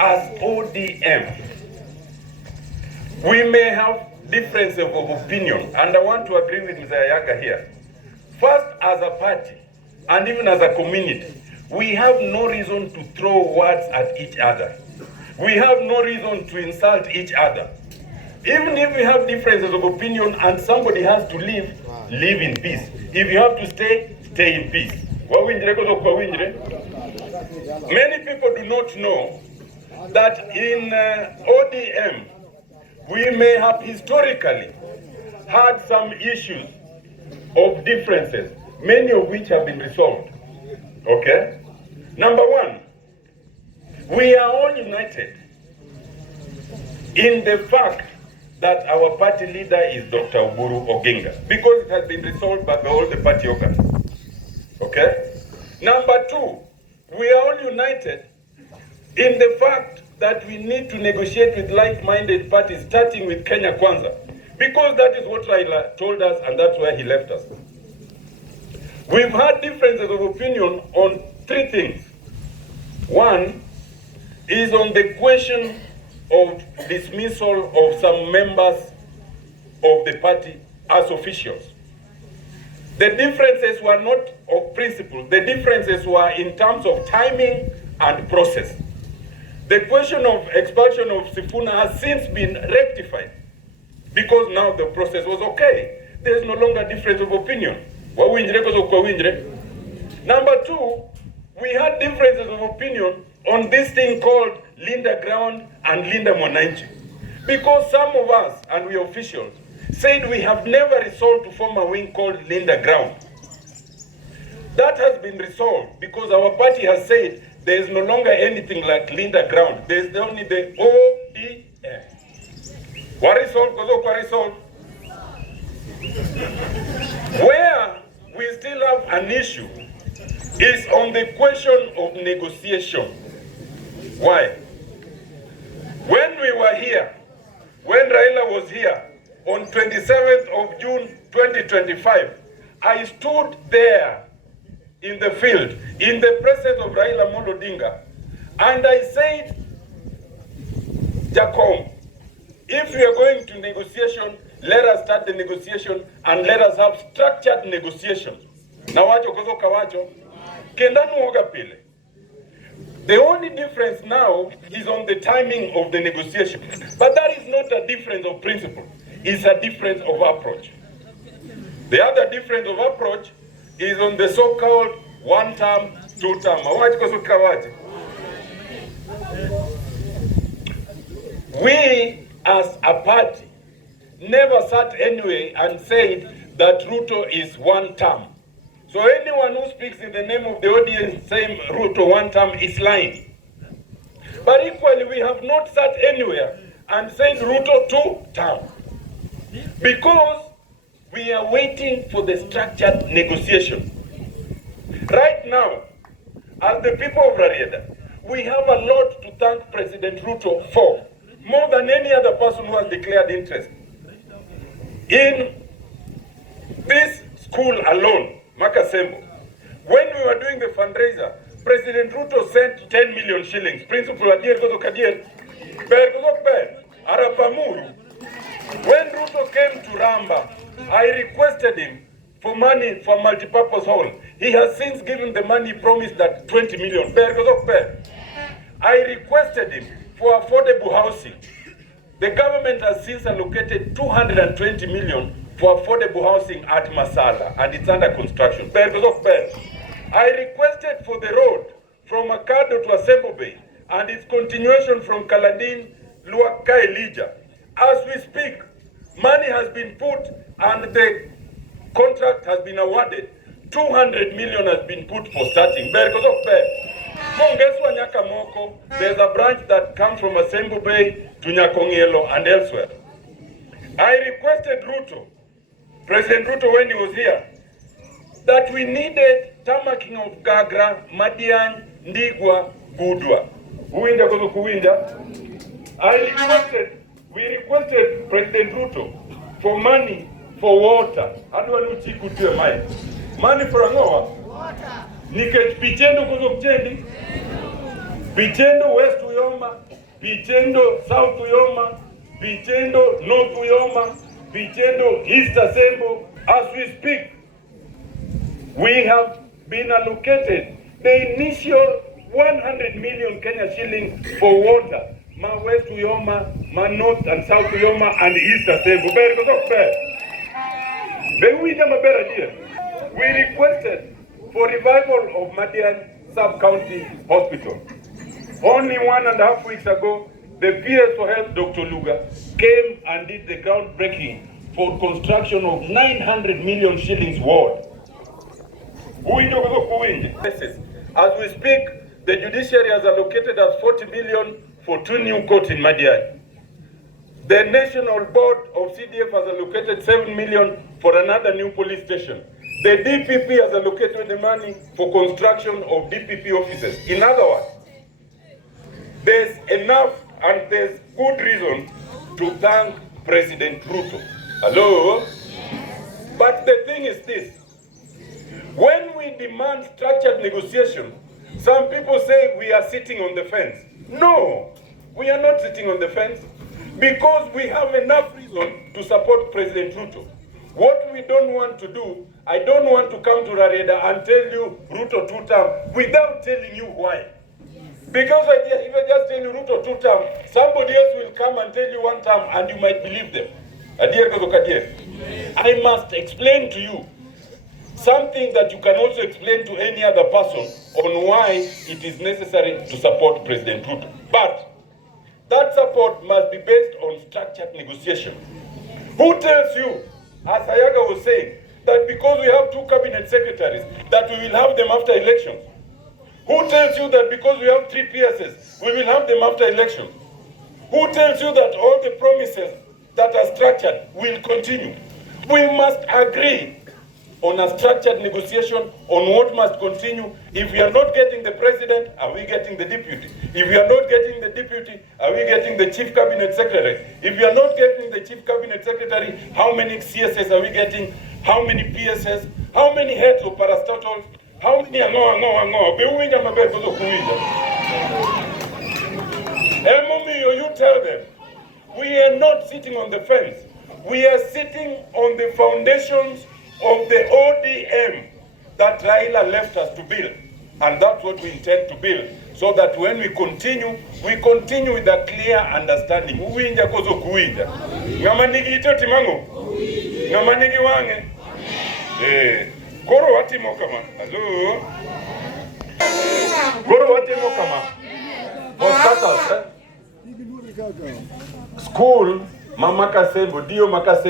as ODM, we may have differences of opinion, and I want to agree with Mr. Ayaka here. First, as a party, and even as a community, we have no reason to throw words at each other. We have no reason to insult each other. Even if we have differences of opinion and somebody has to leave, live in peace. If you have to stay, stay in peace. Many people do not know that in ODM, we may have historically had some issues of differences, many of which have been resolved. Okay? Number one, we are all united in the fact that our party leader is Dr. Oburu Oginga, because it has been resolved by all the party organs. Okay? Number two, we are all united in the fact that we need to negotiate with like-minded parties, starting with Kenya Kwanza, because that is what Raila told us, and that's where he left us. We've had differences of opinion on three things. One is on the question of dismissal of some members of the party as officials. The differences were not of principle. The differences were in terms of timing and process. The question of expulsion of Sifuna has since been rectified because now the process was okay. There is no longer difference of opinion. Number two, we had differences of opinion on this thing called Linda Ground and Linda Mwananchi. Because some of us, and we officials, said we have never resolved to form a wing called Linda Ground. That has been resolved because our party has said there is no longer anything like Linda Ground. There is only the ODM. What is solved? What is solved? Where we still have an issue is on the question of negotiation. Why? When we were here, when Raila was here, on 27th of June 2025, I stood there in the field, in the presence of Raila Amollo Odinga, and I said, Jacob, if we are going to negotiation, let us start the negotiation and let us have structured negotiations. Na wacho kozo kawacho, kenda nuoga pile. The only difference now is on the timing of the negotiation. But that is not a difference of principle. It's a difference of approach. The other difference of approach is on the so-called one-term, two-term. We, as a party, never sat anyway and said that Ruto is one term. So anyone who speaks in the name of the audience saying Ruto one term is lying. But equally, we have not sat anywhere and said Ruto two term. Because we are waiting for the structured negotiation. Right now, as the people of Rarieda, we have a lot to thank President Ruto for, more than any other person who has declared interest. In this school alone, Makasembo, when we were doing the fundraiser, President Ruto sent 10 million shillings. Principal Adir Gozo Kadir, Ber Gozo Ber, Arapamuru. When Ruto came to Ramba, I requested him for money for multipurpose hall. He has since given the money promised, that 20 million. Ber Gozo Ber. I requested him for affordable housing. The government has since allocated 220 million for affordable housing at Masala, and it's under construction. I requested for the road from Akado to Asembo Bay, and its continuation from Kaladin, Luaka Elijah. As we speak, money has been put and the contract has been awarded. 200 million has been put for starting. There's a branch that comes from Asembo Bay to Nyakongelo and elsewhere. I requested Ruto, President Ruto, when he was here, that we needed tamaking of Gagra, Madian, Ndigwa, Budwa. We requested President Ruto for money for water. Money for a water. Nikech pichendo kuzo kuchendi. Bichendo West Uyoma, Bichendo South Uyoma, Bichendo North Uyoma, Bichendo East Asembo. As we speak, we have been allocated the initial 100 million Kenya shillings for water. Ma West Uyoma, Ma North and South Uyoma and East Asembo. We requested for revival of Madian Sub-County Hospital. Only 1.5 weeks ago, the PS for Health, Dr. Luga, came and did the groundbreaking for construction of 900 million shillings ward. As we speak, the judiciary has allocated us 40 million for 2 new courts in Madian. The National Board of CDF has allocated 7 million for another new police station. The DPP has allocated the money for construction of DPP offices. In other words, there's enough and there's good reason to thank President Ruto. Hello? But the thing is this. When we demand structured negotiation, some people say we are sitting on the fence. No, we are not sitting on the fence because we have enough reason to support President Ruto. What we don't want to do, I don't want to come to Rarieda and tell you Ruto 2-term without telling you why. Because if I just tell you Ruto 2-term, somebody else will come and tell you 1 term and you might believe them. I must explain to you something that you can also explain to any other person on why it is necessary to support President Ruto. But that support must be based on structured negotiation. Who tells you, as Ayaga was saying, that because we have 2 cabinet secretaries, that we will have them after elections? Who tells you that because we have 3 PSs, we will have them after elections? Who tells you that all the promises that are structured will continue? We must agree on a structured negotiation on what must continue. If we are not getting the president, are we getting the deputy? If we are not getting the deputy, are we getting the chief cabinet secretary? If we are not getting the chief cabinet secretary, how many CSS are we getting? How many PSS? How many heads of parastatals? How many you tell them. We are not sitting on the fence. We are sitting on the foundations of the ODM that Raila left us to build. And that's what we intend to build. So that when we continue with a clear understanding. Uwinja kozo kuwinja. Ngamanigi itoti mango? Ngamanigi wange? Koro watimo kama. Hello? Koro watimo kama. Hostatas, School, Mama Kasembo, Dio Makasembo.